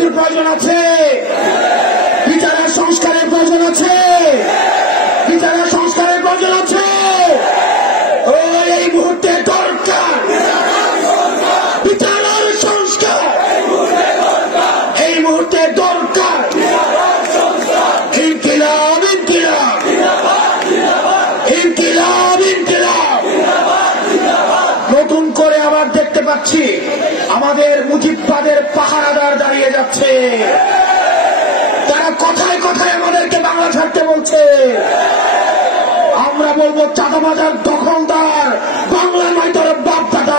মুক্তির প্রয়োজন আছে, বিচারের সংস্কারের প্রয়োজন আছে, বিচারের সংস্কারের প্রয়োজন আছে। এই মুহূর্তে দরকার বিচারের সংস্কার, এই মুহূর্তে দরকার ইনকিলাব, ইনকিলাব, ইনকিলাব, ইনকিলাব। নতুন করে আবার দেখতে পাচ্ছি আমাদের মুজিববাদের পাহারাদার দাঁড়িয়ে যাচ্ছে, তারা কথায় কথায় আমাদেরকে বাংলা ছাড়তে বলছে। আমরা বলবো চাঁদাবাজার দখলদার বাংলা নয়, তোর বাপ দাদা